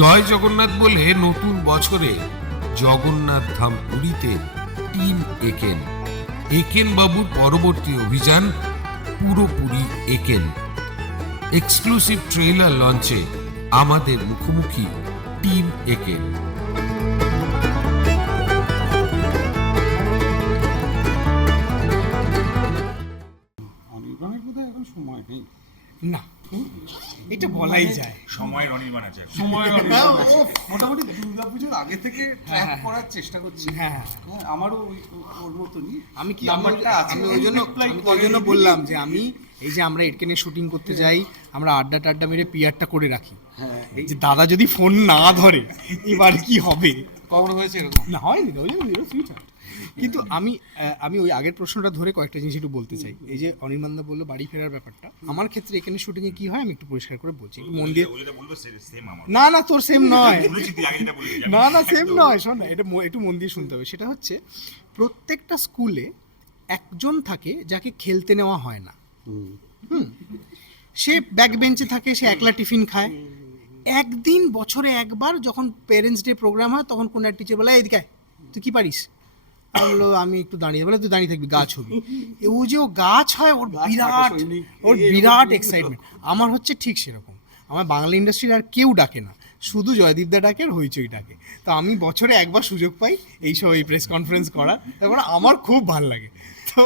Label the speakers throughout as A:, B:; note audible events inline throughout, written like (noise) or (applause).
A: জয় জগন্নাথ বলে নতুন বছরে জগন্নাথ ধাম পুরীতে টিম একেন। একেন বাবুর পরবর্তী অভিযান পুরোপুরি একেন। এক্সক্লুসিভ ট্রেলার লঞ্চে আমাদের মুখোমুখি টিম একেন।
B: না এটা বলাই যায়।
C: অনির্বাণ আছে
D: সময় মোটামুটি দুর্গাপুজোর আগে থেকে ট্র্যাক করার চেষ্টা করছি।
B: হ্যাঁ হ্যাঁ।
D: হ্যাঁ, আমারও ওই ওর মতনই
B: আমি কি
D: নাম্বারটা
B: আমি ওই জন্য (laughs) ওই জন্য বললাম যে আমি এই যে আমরা এটকেনে শুটিং করতে যাই আমরা আড্ডা টাড্ডা মেরে পিয়ারটা করে রাখি।
D: হ্যাঁ এই
B: যে দাদা যদি ফোন না ধরে এবার কি হবে?
D: কখনো হয়েছে এরকম?
B: না হয়নি ওই জন্য কিন্তু আমি আমি ওই আগের প্রশ্নটা ধরে কয়েকটা জিনিস একটু বলতে চাই। এই যে অনির্বাণদা বলল বাড়ি ফেরার ব্যাপারটা আমার ক্ষেত্রে এখানে শুটিং এ কি হয় আমি একটু পরিষ্কার করে বলছি। মন দিয়ে
C: আমার।
B: না না তোর সেম (laughs) নয়। না না সেম নয় শোন না এটা একটু মন দিয়ে শুনতে হবে। সেটা হচ্ছে প্রত্যেকটা স্কুলে একজন থাকে যাকে খেলতে নেওয়া হয় না। হুম? সে ব্যাক বেঞ্চে থাকে সে একলা টিফিন খায়। একদিন বছরে একবার যখন প্যারেন্টস ডে প্রোগ্রাম হয় তখন কোন এক টিচার বলে এদিকে তুই কি পারিস? বলল আমি একটু দাঁড়িয়ে বলে তুই দাঁড়িয়ে থাকবি গাছ হবি ও যে ও গাছ হয় ওর বিরাট ওর বিরাট এক্সাইটমেন্ট আমার হচ্ছে ঠিক সেরকম। আমার বাংলা ইন্ডাস্ট্রির আর কেউ ডাকে না। শুধু জয়দীপদা ডাকে আর হইচই ডাকে। তো আমি বছরে একবার সুযোগ পাই এইসব এই প্রেস কনফারেন্স করার। তারপর আমার খুব ভালো লাগে। তো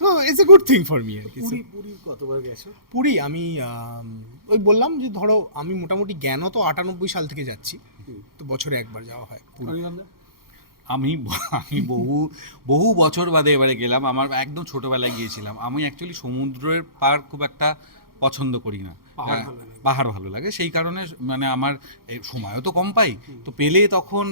B: তো it's a good thing for me আর কি।
D: পুরী কতবার গেছো?
B: পুরী আমি ওই বললাম যে ধরো আমি মোটামুটি জ্ঞানও তো আটানব্বই সাল থেকে যাচ্ছি। তো বছরে একবার যাওয়া হয় পুরী।
E: আমি আমি বহু বহু বছর বাদে এবারে গেলাম। আমার একদম ছোটবেলায় গিয়েছিলাম। আমি অ্যাকচুয়ালি সমুদ্রের পার খুব একটা পছন্দ করি না।
D: পাহাড় ভালো লাগে।
E: সেই কারণে মানে আমার সময়ও তো কম পাই। তো পেলে তখন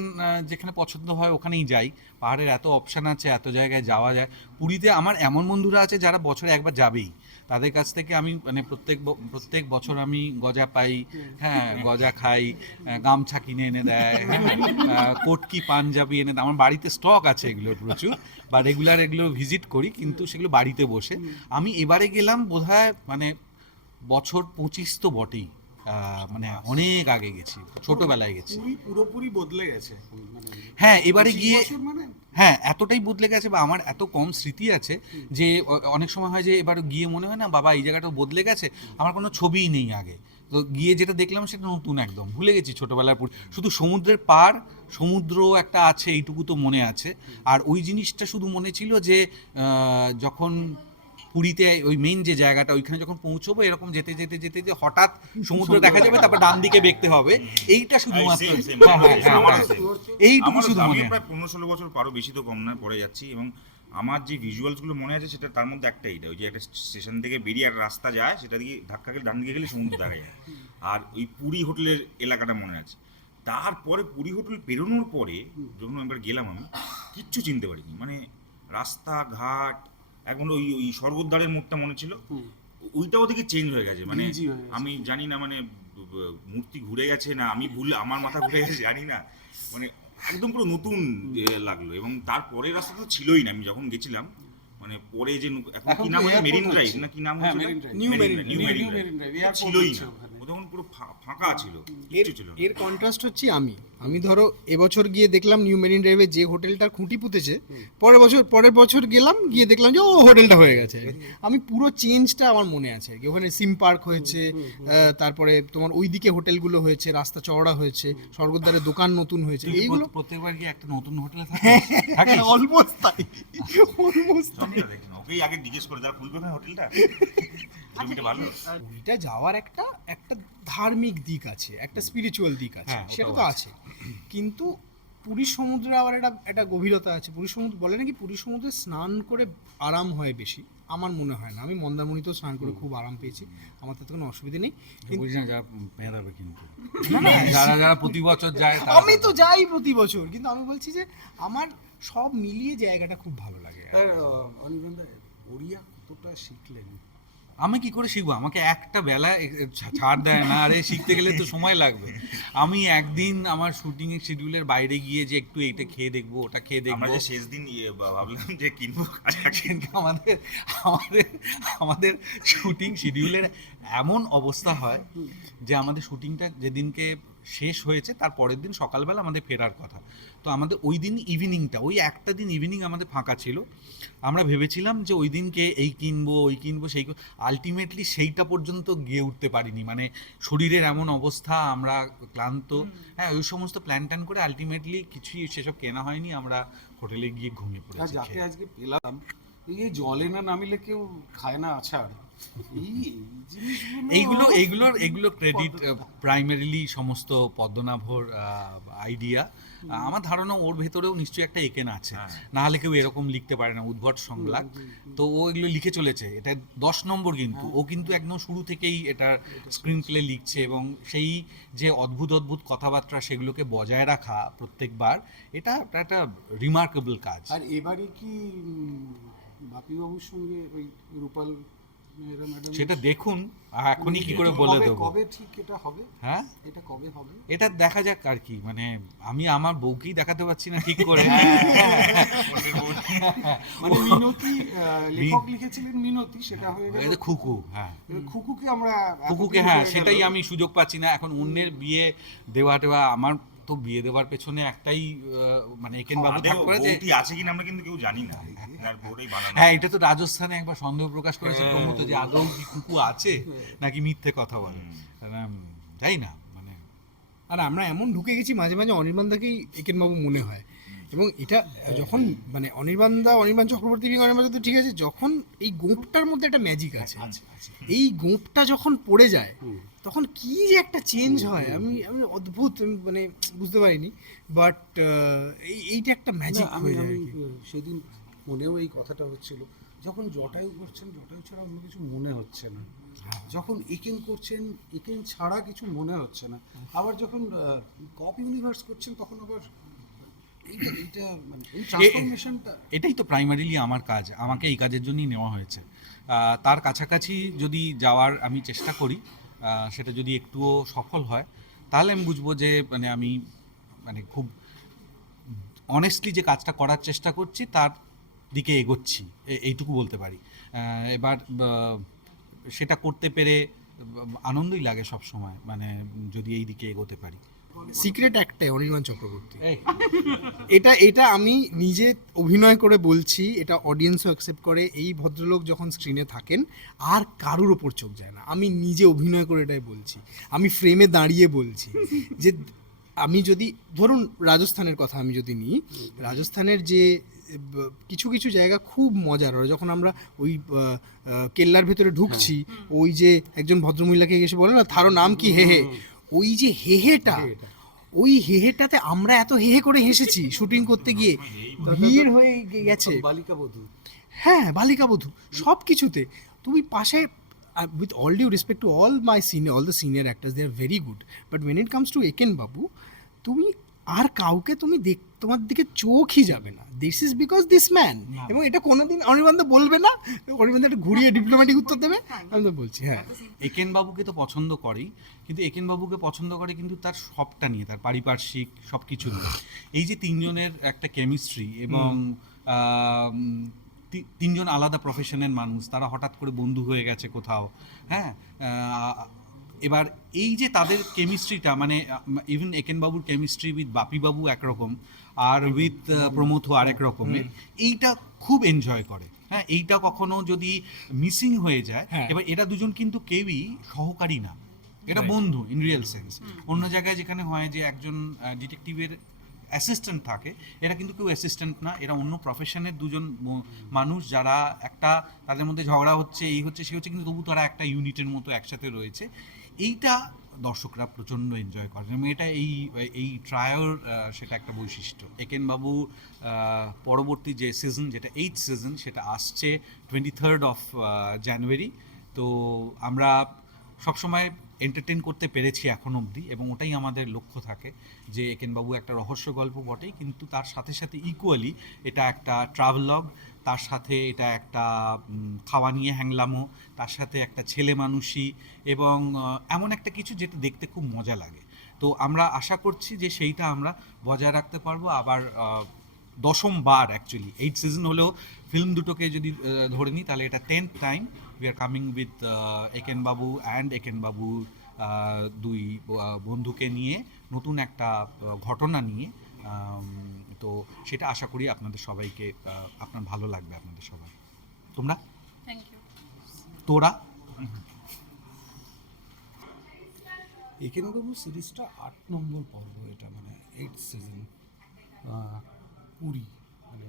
E: যেখানে পছন্দ হয় ওখানেই যাই। পাহাড়ের এত অপশান আছে এত জায়গায় যাওয়া যায়। পুরীতে আমার এমন বন্ধুরা আছে যারা বছরে একবার যাবেই। তাদের কাছ থেকে আমি মানে প্রত্যেক প্রত্যেক বছর আমি গজা পাই হ্যাঁ গজা খাই গামছা কিনে এনে দেয় হ্যাঁ কোটকি পাঞ্জাবি এনে দেয়। আমার বাড়িতে স্টক আছে এগুলো প্রচুর, বা রেগুলার এগুলো ভিজিট করি, কিন্তু সেগুলো বাড়িতে বসে। আমি এবারে গেলাম বোধহয় মানে বছর পঁচিশ তো বটেই। মানে অনেক আগে গেছি ছোটবেলায় গেছি।
D: পুরোপুরি বদলে গেছে মানে
E: হ্যাঁ এবারে গিয়ে
D: মানে?
E: হ্যাঁ এতটাই বদলে গেছে বা আমার এত কম স্মৃতি আছে যে অনেক সময় হয় যে এবার গিয়ে মনে হয় না বাবা এই জায়গাটা বদলে গেছে। আমার কোনো ছবিই নেই আগে। তো গিয়ে যেটা দেখলাম সেটা নতুন একদম ভুলে গেছি ছোটবেলার পুরী শুধু সমুদ্রের পার সমুদ্র একটা আছে এইটুকু তো মনে আছে। আর ওই জিনিসটা শুধু মনে ছিল যে যখন পুরীতে ওই মেইন যে জায়গাটা ওইখানে যখন পৌঁছবো এরকম যেতে যেতে যেতে যে হঠাৎ সমুদ্র দেখা যাবে তারপর ডান দিকে দেখতে হবে। এইটা শুধুমাত্র হ্যাঁ, হ্যাঁ, হ্যাঁ, হ্যাঁ। এইটুকু শুধু
C: আমি
E: মনে
C: প্রায় পনেরো ষোলো বছর পারো বেশি তো কম না পরে যাচ্ছি এবং আমার যে ভিজুয়ালসগুলো মনে আছে সেটা তার মধ্যে একটাই ওই যে একটা স্টেশন থেকে বেরিয়ে একটা রাস্তা যায় সেটা দিয়ে ধাক্কা খেলে ডান দিকে গেলে সমুদ্র দেখা যায়। আর ওই পুরী হোটেলের এলাকাটা মনে আছে। তারপরে পুরী হোটেল পেরোনোর পরে যখন একবার গেলাম আমি কিচ্ছু চিনতে পারিনি। মানে রাস্তাঘাট এখন ওই ওই স্বর্গদ্বারের মোড়টা মনে ছিল। ওইটাও থেকে চেঞ্জ হয়ে গেছে মানে
D: হয়ে।
C: আমি জানি না মানে মূর্তি ঘুরে গেছে না আমি ভুল আমার মাথা ঘুরে গেছে জানি না। মানে একদম পুরো নতুন লাগল এবং তারপরের রাস্তা তো ছিলই না আমি যখন গেছিলাম মানে পরে যে এখন কি নাম
D: airport
C: মেরিন ড্রাইভ না কি নাম
D: হ্যাঁ, Marine Drive।
C: Drive,
D: airport
C: ছিলই না। ও তখন পুরো ফাঁকা ছিল
B: এর কন্ট্রাস্ট হচ্ছে আমি। আমি ধরো এবছর গিয়ে দেখলাম নিউ মেরিন ড্রাইভে যে হোটেলটার খুঁটি পুঁতেছে পরের বছর পরের বছর গেলাম গিয়ে দেখলাম যে ও হোটেলটা হয়ে গেছে। আমি পুরো চেঞ্জটা আমার মনে আছে। আর কি ওখানে সিম পার্ক হয়েছে তারপরে তোমার ওইদিকে হোটেলগুলো হয়েছে রাস্তা চওড়া হয়েছে স্বর্গদ্বারে দোকান নতুন হয়েছে। এইগুলো
E: প্রত- প্রত্যেকবার গিয়ে একটা নতুন হোটেলে (laughs) থাকিস?
B: অলমোস্ট তাই। অলমোস্ট।
C: ওকেই আগে জিজ্ঞেস করে দাঁড়া খুলবে না হোটেলটা জমিটা ভালো?
B: এটা যাওয়ার একটা একটা ধার্মিক দিক আছে একটা স্পিরিচুয়াল দিক আছে
E: হ্যাঁ,
B: সেটা তো আছে। কিন্তু পুরীর সমুদ্রে আবার একটা একটা গভীরতা আছে। পুরীর সমুদ্র বলে নাকি পুরীর সমুদ্রে স্নান করে আরাম হয় বেশি? আমার মনে হয় না। আমি মন্দারমণিতেও স্নান করে খুব আরাম পেয়েছি। আমার তাতে কোনো অসুবিধা নেই। কিন্তু।
E: যারা যারা যারা প্রতি বছর যায়
B: আমি তো যাই প্রতি বছর কিন্তু আমি বলছি যে আমার সব মিলিয়ে জায়গাটা খুব ভালো লাগে।
D: ওড়িয়া কতটা শিখলেন?
E: আমি কি করে শিখব? আমাকে একটা বেলা ছাড় দেয় না আরে শিখতে গেলে তো সময় লাগবে। আমি একদিন আমার শুটিং এর শিডিউলের বাইরে গিয়ে যে একটু এইটা খেয়ে দেখব ওটা খেয়ে
C: আমরা
E: দেখব
C: যে শেষ দিন ইয়ে ভাবলাম যে কিনবো
E: আমাদের আমাদের আমাদের শুটিং শিডিউলের এমন অবস্থা হয় যে আমাদের শুটিংটা যেদিনকে শেষ হয়েছে তার পরের দিন সকালবেলা আমাদের ফেরার কথা। তো আমাদের ওই দিন ইভিনিংটা ওই একটা দিন ইভিনিং আমাদের ফাঁকা ছিল। আমরা ভেবেছিলাম যে ওই দিনকে এই কিনবো ওই কিনবো সেই আলটিমেটলি সেইটা পর্যন্ত গিয়ে উঠতে পারিনি। মানে শরীরের এমন অবস্থা আমরা ক্লান্ত। হ্যাঁ ওই সমস্ত প্ল্যান ট্যান করে আলটিমেটলি কিছুই সেসব কেনা হয়নি। আমরা হোটেলে গিয়ে ঘুমিয়ে পড়েছি
D: আজকে পেলাম এই জলে না নামিলে কেউ খায় না আছাড় এই এই
E: এইগুলো এইগুলোর এগুলো ক্রেডিট প্রাইমারিলি সমস্ত পদ্মনাভর আইডিয়া আমার ধারণা ওর ভেতরেও নিশ্চয়ই একটা একেন আছে।
C: হ্যাঁ।
E: না হলে কেউ এরকম লিখতে পারে না উদ্ভট সংলাপ। তো ও এগুলো লিখে চলেছে। এটা দশ নম্বর কিন্তু। ও কিন্তু একদম শুরু থেকেই এটার স্ক্রিন প্লে লিখছে এবং সেই যে অদ্ভুত অদ্ভুত কথাবার্তা সেগুলোকে বজায় রাখা প্রত্যেকবার এটা একটা রিমার্কেবল কাজ।
D: আর এবারে কি বাপিবাবুর সঙ্গে ওই রূপাল
E: সেটা দেখুন এখনই কি করে বলে
D: কবে-
E: দেবো?
D: কবে ঠিক এটা হবে?
E: হ্যাঁ?
D: এটা কবে হবে?
E: এটা দেখা যাক আর কি মানে আমি আমার বউকেই দেখাতে পারছি না ঠিক করে।
D: মানে মিনতি লেখক লিখেছিলেন মিনতি সেটা হয়ে গেল।
E: খুকু হ্যাঁ।
D: খুকুকে আমরা
E: খুকুকে হ্যাঁ সেটাই আমি সুযোগ পাচ্ছি না। এখন অন্যের বিয়ে দেওয়া টেওয়া আমার তো বিয়ে দেওয়ার পেছনে একটাই আহ, মানে একেন বাবু পারে যে
C: আছে কিনা আমরা কিন্তু কেউ জানি না।
E: হ্যাঁ এটা তো রাজস্থানে একবার সন্দেহ প্রকাশ করেছে
D: হ্যাঁ।
E: প্রমোদ যে আদৌ কি কুকু আছে নাকি মিথ্যে কথা বলে। তাই যাই না মানে
B: আর আমরা এমন ঢুকে গেছি মাঝে মাঝে অনির্বাণদাকেই একেনবাবু মনে হয়। এবং এটা যখন মানে অনির্বাণদা অনির্বাণ চক্রবর্তী অনির্বাণ তো ঠিক আছে যখন এই গোঁপটার মধ্যে একটা ম্যাজিক আছে এই গোঁপটা যখন পড়ে যায় তখন কি যে একটা চেঞ্জ হয় আমি আমি অদ্ভুত আমি মানে বুঝতে পারিনি বাট এই এইটা একটা ম্যাজিক হয়ে যায়
D: সেদিন মনেও এই কথাটা হচ্ছিল যখন জটায়ু করছেন জটায়ু ছাড়া অন্য কিছু মনে হচ্ছে না। যখন একেন করছেন একেন ছাড়া কিছু মনে হচ্ছে না। আবার যখন কপ ইউনিভার্স করছেন তখন আবার
E: এটাই তো প্রাইমারিলি আমার কাজ আমাকে এই কাজের জন্যই নেওয়া হয়েছে। তার কাছাকাছি যদি যাওয়ার আমি চেষ্টা করি সেটা যদি একটুও সফল হয় তাহলে আমি বুঝব যে মানে আমি মানে খুব অনেস্টলি যে কাজটা করার চেষ্টা করছি তার দিকে এগোচ্ছি। এইটুকু বলতে পারি। এবার সেটা করতে পেরে আনন্দই লাগে সব সময় মানে যদি এই দিকে এগোতে পারি।
B: সিক্রেট একটাই অনির্বাণ চক্রবর্তী। এটা এটা আমি নিজে অভিনয় করে বলছি এটা অডিয়েন্সও অ্যাকসেপ্ট করে এই ভদ্রলোক যখন স্ক্রিনে থাকেন আর কারুর ওপর চোখ যায় না। আমি নিজে অভিনয় করে এটাই বলছি। আমি ফ্রেমে দাঁড়িয়ে বলছি যে আমি যদি ধরুন রাজস্থানের কথা আমি যদি নিই রাজস্থানের যে কিছু কিছু জায়গা খুব মজার। হয় যখন আমরা ওই কেল্লার ভেতরে ঢুকছি ওই যে একজন ভদ্রমহিলাকে এসে বলে না তারও নাম কি? হে হে। ওই যে হেহেটা ওই হেহেটাতে আমরা এত হেহে করে হেসেছি শুটিং করতে গিয়ে। ভিড় হয়ে গেছে।
D: বালিকা বধূ।
B: হ্যাঁ বালিকা বধূ সব কিছুতে। তুমি পাশে with all due respect to all my senior all the senior actors they are very good but when it comes to Eken babu তুমি আর কাউকে তুমি দেখ তোমার দিকে চোখই যাবে না। This is because this man এবং এটা কোনোদিন অনির্বান্ধ বলবে না অনির্বান্ধ একটা ঘুরিয়ে ডিপ্লোম্যাটিক উত্তর দেবে আমি তো বলছি হ্যাঁ।
E: একেন বাবুকে তো পছন্দ করেই কিন্তু একেন বাবুকে পছন্দ করে কিন্তু তার সবটা নিয়ে তার পারিপার্শ্বিক সব কিছু নিয়ে। এই যে তিনজনের একটা কেমিস্ট্রি এবং তিনজন আলাদা প্রফেশনের মানুষ তারা হঠাৎ করে বন্ধু হয়ে গেছে কোথাও হ্যাঁ? এবার এই যে তাদের কেমিস্ট্রিটা মানে ইভেন একেন বাবুর কেমিস্ট্রি উইথ বাপি বাবু একরকম আর উইথ প্রমোথ আরেক রকমের এইটা খুব এনজয় করে। হ্যাঁ এইটা কখনো যদি মিসিং হয়ে যায়
B: হ্যাঁ।
E: এবার এরা দুজন কিন্তু কেউই সহকারী না। এটা বন্ধু ইন রিয়েল সেন্স অন্য জায়গায় যেখানে হয় যে একজন ডিটেকটিভের অ্যাসিস্ট্যান্ট থাকে এরা কিন্তু কেউ অ্যাসিস্ট্যান্ট না এরা অন্য প্রফেশনের দুজন মানুষ যারা একটা তাদের মধ্যে ঝগড়া হচ্ছে এই হচ্ছে সে হচ্ছে কিন্তু তবু তারা একটা ইউনিটের মতো একসাথে রয়েছে। এইটা দর্শকরা প্রচণ্ড এনজয় করে এবং এটা এই এই ট্রায়াল সেটা একটা বৈশিষ্ট্য। একেন বাবু পরবর্তী যে সিজন যেটা এইট সিজন সেটা আসছে টোয়েন্টি থার্ড অফ জানুয়ারি তো আমরা সবসময় এন্টারটেন করতে পেরেছি এখন অবধি এবং ওটাই আমাদের লক্ষ্য থাকে যে একেনবাবু একটা রহস্য গল্প বটেই, কিন্তু তার সাথে সাথে ইকুয়ালি এটা একটা ট্রাভেলগ তার সাথে এটা একটা খাওয়া নিয়ে হ্যাংলামো, তার সাথে একটা ছেলে মানুষই এবং এমন একটা কিছু যেটা দেখতে খুব মজা লাগে। তো আমরা আশা করছি যে সেইটা আমরা বজায় রাখতে পারব। আবার দশম বার অ্যাকচুয়ালি এইট সিজন হলেও ফিল্ম দুটোকে যদি ধরে নিই, তাহলে এটা tenth time we are coming with Eken babu and Eken বাবু দুই বন্ধুকে নিয়ে নতুন একটা ঘটনা নিয়ে তো সেটা আশা করি আপনাদের সবাইকে আপনার ভালো লাগবে আপনাদের সবাই তোমরা? তোরা?
D: একেনবাবু সিরিজটা আট নম্বর পর্ব এটা মানে এইট সিজন পুরী। মানে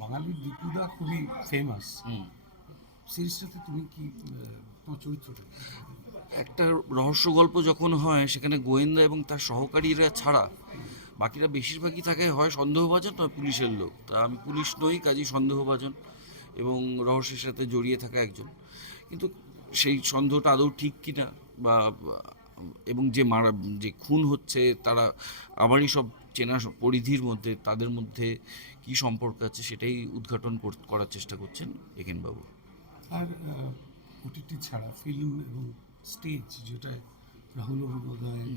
D: বাঙালির দীপুদা খুবই ফেমাস সিরিজটাতে তুমি কি তোমার চরিত্রটা?
F: একটা রহস্য গল্প যখন হয় সেখানে গোয়েন্দা এবং তার সহকারীরা ছাড়া বাকিরা বেশিরভাগই থাকে হয় সন্দেহভাজন নয় পুলিশের লোক। তা আমি পুলিশ নই কাজেই সন্দেহভাজন এবং রহস্যের সাথে জড়িয়ে থাকা একজন। কিন্তু সেই সন্দেহটা আদৌ ঠিক কিনা বা বা- এবং যে মারা যে খুন হচ্ছে তারা আমারই সব চেনা পরিধির মধ্যে তাদের মধ্যে কি সম্পর্ক আছে সেটাই উদ্ঘাটন করার চেষ্টা করছেন একেনবাবু
D: আর ওটিটি ছাড়া ফিল্ম এবং স্টেজ যেটা রাহুল অরুণোদয়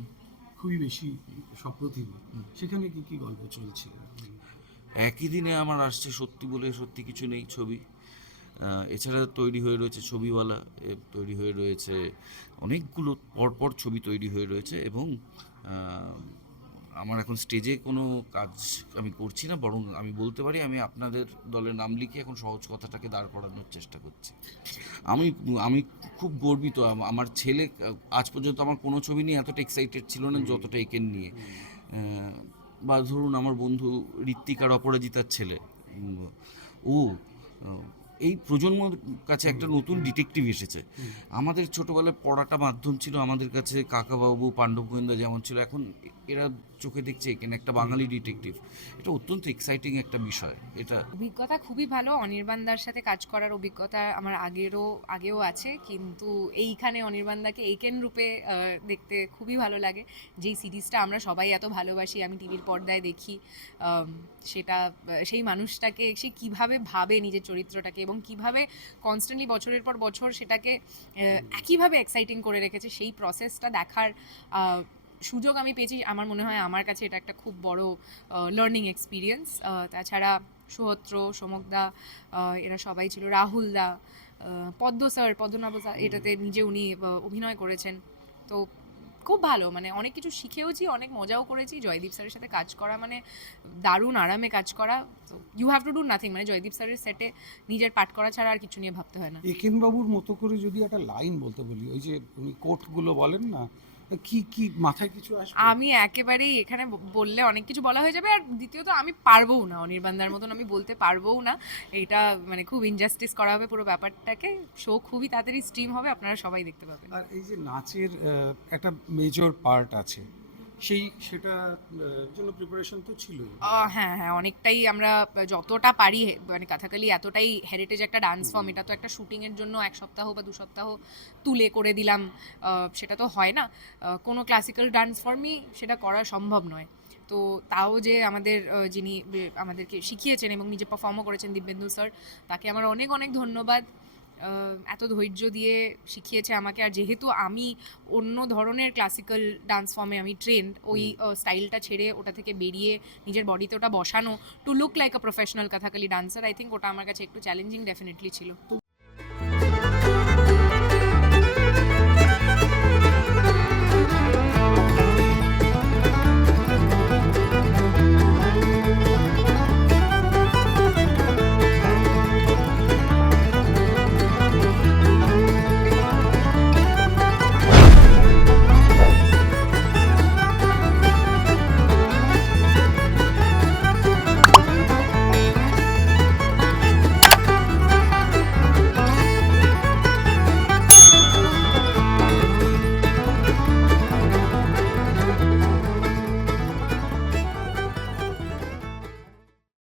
D: খুবই বেশি সপ্রতিভ। সেখানে কি কি গল্প চলছে?
F: একই দিনে আমার আসছে সত্যি বলে সত্যি কিছু নেই ছবি। এছাড়া তৈরি হয়ে রয়েছে ছবিওয়ালা তৈরি হয়ে রয়েছে অনেকগুলো পরপর ছবি তৈরি হয়ে রয়েছে এবং আমার এখন স্টেজে কোনো কাজ আমি করছি না বরং আমি বলতে পারি আমি আপনাদের দলের নাম লিখে এখন সহজ কথাটাকে দাঁড় করানোর চেষ্টা করছি। আমি আমি খুব গর্বিত আমার ছেলে আজ পর্যন্ত আমার কোনো ছবি নিয়ে এতটা এক্সাইটেড ছিল না যতটা একেন নিয়ে। বা ধরুন আমার বন্ধু ঋত্বিকার অপরাজিতার ছেলে। ও এই প্রজন্মর কাছে একটা নতুন ডিটেকটিভ এসেছে। আমাদের ছোটবেলায় পড়াটা মাধ্যম ছিল আমাদের কাছে কাকাবাবু পাণ্ডব গোয়েন্দা যেমন ছিল। এখন এরা চোখে দেখছে এখানে একটা বাঙালি ডিটেকটিভ এটা অত্যন্ত এক্সাইটিং একটা বিষয়। এটা
G: অভিজ্ঞতা খুবই ভালো। অনির্বাণদার সাথে কাজ করার অভিজ্ঞতা আমার আগেরও আগেও আছে। কিন্তু এইখানে অনির্বাণদাকে এইকেন রূপে দেখতে খুবই ভালো লাগে। যেই সিরিজটা আমরা সবাই এত ভালোবাসি আমি টিভির পর্দায় দেখি সেটা সেই মানুষটাকে সে কীভাবে ভাবে নিজের চরিত্রটাকে এবং কীভাবে কনস্ট্যান্টলি বছরের পর বছর সেটাকে একইভাবে এক্সাইটিং করে রেখেছে, সেই প্রসেসটা দেখার সুযোগ আমি পেয়েছি। আমার মনে হয় আমার কাছে এটা একটা খুব বড় লার্নিং এক্সপিরিয়েন্স তাছাড়া সুহত্র সমকদা এরা সবাই ছিল। রাহুল দা পদ্ম স্যার পদ্মনাভ স্যার এটাতে নিজে উনি অভিনয় করেছেন। তো খুব ভালো মানে অনেক কিছু শিখেওছি, অনেক মজাও করেছি। জয়দীপ স্যারের সাথে কাজ করা মানে দারুণ আরামে কাজ করা। You have to do nothing মানে জয়দীপ স্যারের সেটে নিজের পাঠ করা ছাড়া আর কিছু নিয়ে ভাবতে হয় না।
D: একেনবাবুর মতো করে যদি একটা লাইন বলতে বলি, ওই যে উনি কোটগুলো বলেন না কি কি মাথায় কিছু আসবে?
G: আমি একেবারেই এখানে বললে অনেক কিছু বলা হয়ে যাবে। আর দ্বিতীয়ত আমি পারবও না। অনির্বাণদার মতন আমি বলতে পারবও না। এটা মানে খুব ইনজাস্টিস করা হবে পুরো ব্যাপারটাকে। শো খুবই তাড়াতাড়ি স্ট্রিম হবে। আপনারা সবাই দেখতে পাবেন।
D: আর এই যে নাচের একটা মেজর পার্ট আছে। সেই সেটা জন্য প্রিপারেশন তো
G: আহ, হ্যাঁ হ্যাঁ অনেকটাই আমরা যতটা পারি মানে কথাকালি এতটাই হেরিটেজ একটা ডান্স ফর্ম এটা তো একটা শুটিংয়ের জন্য এক সপ্তাহ বা দু সপ্তাহ তুলে করে দিলাম। সেটা তো হয় না। কোনো ক্লাসিক্যাল ডান্স ফর্মই সেটা করা সম্ভব নয়। তো তাও যে আমাদের যিনি আমাদেরকে শিখিয়েছেন এবং নিজে পারফর্মও করেছেন দিব্যেন্দু স্যার তাকে আমার অনেক অনেক ধন্যবাদ। এত ধৈর্য দিয়ে শিখিয়েছে আমাকে। আর যেহেতু আমি অন্য ধরনের ক্লাসিক্যাল ডান্স ফর্মে আমি ট্রেন্ড ওই স্টাইলটা ছেড়ে ওটা থেকে বেরিয়ে নিজের বডিতে ওটা বসানো to look like a professional Kathakali dancer I think ওটা আমার কাছে একটু চ্যালেঞ্জিং ডেফিনেটলি ছিল।